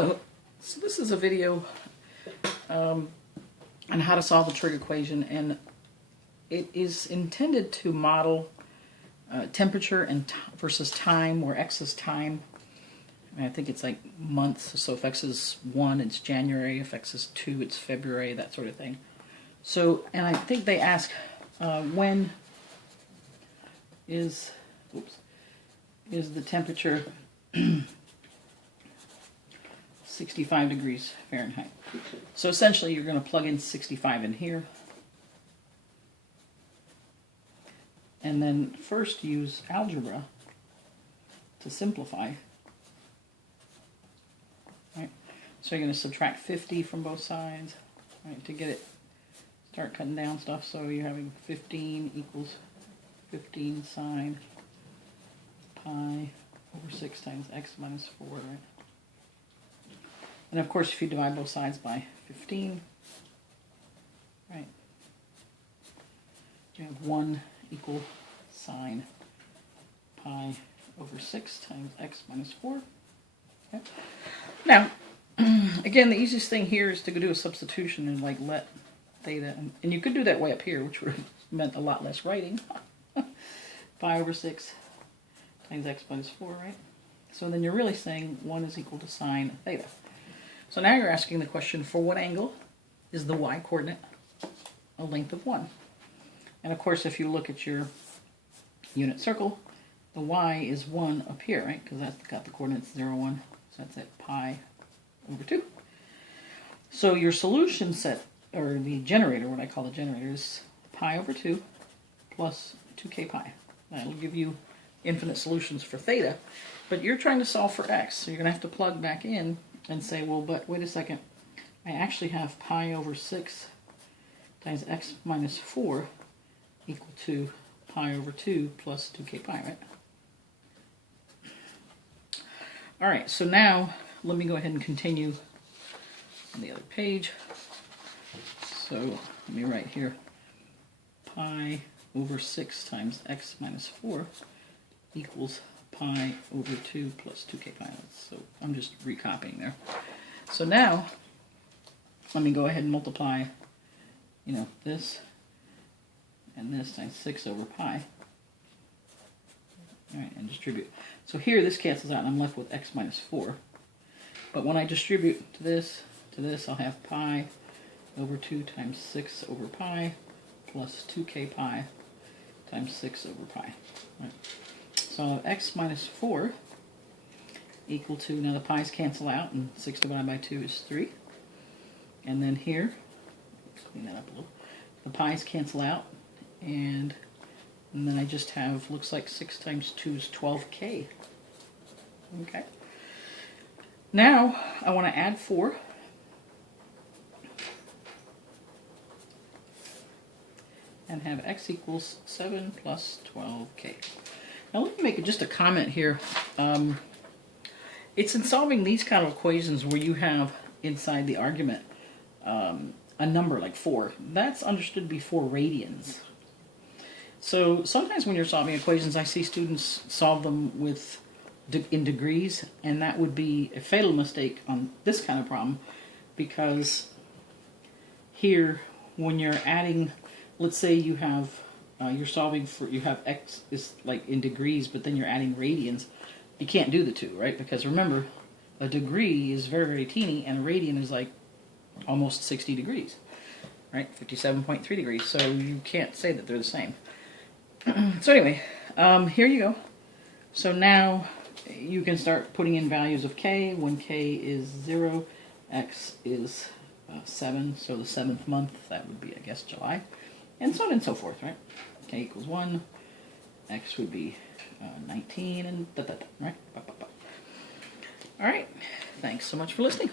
Hello, so this is a video on how to solve the trig equation, and it is intended to model temperature and versus time, where x is time. I think it's like months, so if x is 1, it's January, if x is 2, it's February, that sort of thing. So, and I think they ask when is the temperature 65 degrees Fahrenheit. So essentially you're going to plug in 65 in here. And then first use algebra to simplify. Right? So you're going to subtract 50 from both sides, right, to get it, start cutting down stuff. So you're having 15 equals 15 sine pi over 6 times x minus 4, right? And of course, if you divide both sides by 15, right, you have 1 equal sine pi over 6 times x minus 4. Okay. Now, again, the easiest thing here is to do a substitution and like let theta, and you could do that way up here, which would have meant a lot less writing. Pi over 6 times x minus 4, right? So then you're really saying 1 is equal to sine theta. So now you're asking the question, for what angle is the y-coordinate a length of 1? And of course, if you look at your unit circle, the y is 1 up here, right? Because that's got the coordinates 0, 1. So that's at pi over 2. So your solution set, or the generator, what I call the generator, is pi over 2 plus 2k pi. That'll give you infinite solutions for theta, but you're trying to solve for x, so you're going to have to plug back in and say, well, but wait a second, I actually have pi over 6 times x minus 4 equal to pi over 2 plus 2k pi, right? Alright, so now let me go ahead and continue on the other page. So let me write here pi over 6 times x minus 4 equals pi over 2 plus 2k pi. So I'm just recopying there. So now, let me go ahead and multiply, this and this times 6 over pi. All right, and distribute. So here, this cancels out, and I'm left with x minus 4. But when I distribute to this, I'll have pi over 2 times 6 over pi plus 2k pi times 6 over pi. Right. So x minus 4 equal to, now the pi's cancel out, and 6 divided by 2 is 3. And then here, let's clean that up a little, the pi's cancel out, and then I just have, looks like 6 times 2 is 12k. Okay. Now, I want to add 4. And have x equals 7 plus 12k. Now let me make just a comment here. It's in solving these kind of equations where you have inside the argument a number like 4. That's understood to be 4 radians. So sometimes when you're solving equations, I see students solve them in degrees, and that would be a fatal mistake on this kind of problem, because here, when you're adding, let's say you have, you're solving for, you have x is like in degrees, but then you're adding radians. You can't do the two, right? Because remember, a degree is very, very teeny, and a radian is like almost 60 degrees, right? 57.3 degrees. So you can't say that they're the same. So anyway, here you go. So now you can start putting in values of k. When k is 0, x is 7, so the 7th month, that would be, I guess, July. And so on and so forth, right? K equals 1, x would be 19, and right? All right, thanks so much for listening.